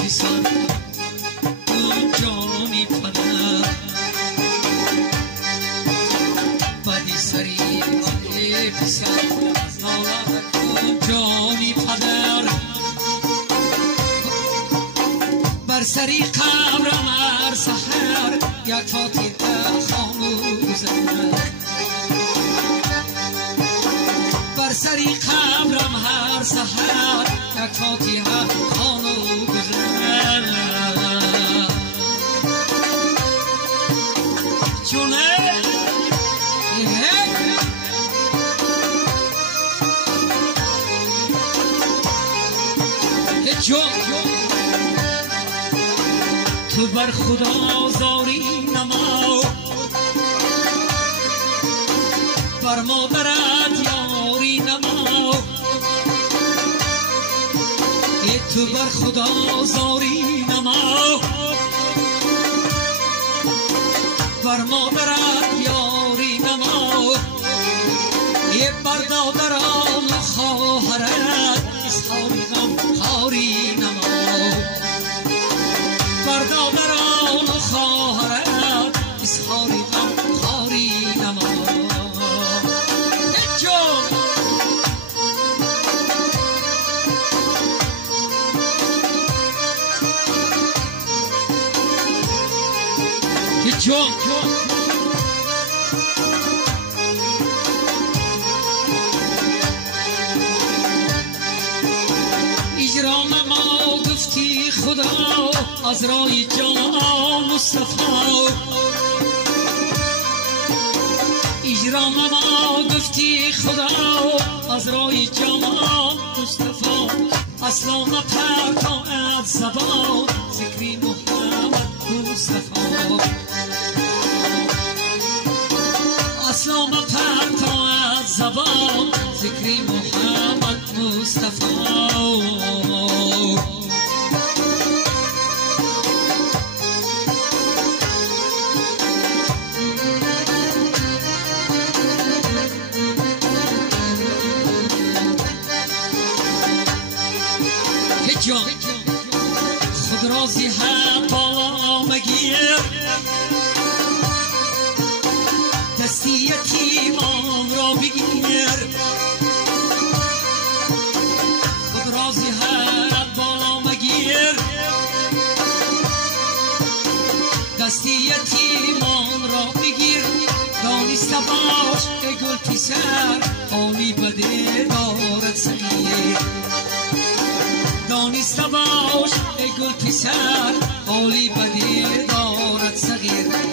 پیسان جامی پدر بدی سری پیسان جامی پدر بر سری قبرم هر سحر یک فاتحه خانو زد بر سری قبرم هر سحر یک فاتحه خانو گذر چونه تو بر خدا زاری نما بر مادرت یاری نما تو بر خدا زاری نما بر مادرت یاری نما بر دادران خواهرت اظهاری غم خاری نما بر دادران خواهرت اظهاری غم خاری نما جون اجرام ما گفتی خدا از رای جان مصطفی اجرام ما گفتی خدا از رای جان مصطفی اصلا پرتا از زبان ذکری محمد مصطفی اصلا پرتا از زبان ذکری محمد مصطفی خود رازی هم بالا مگیر دستی یتیمان را بگیر خود رازی هم بالا مگیر دستی یتیمان را بگیر دانسته باش ای گل پسر حالی بده دارد صغیر دانسته باش ای گل پسر حالی بده دارد صغیر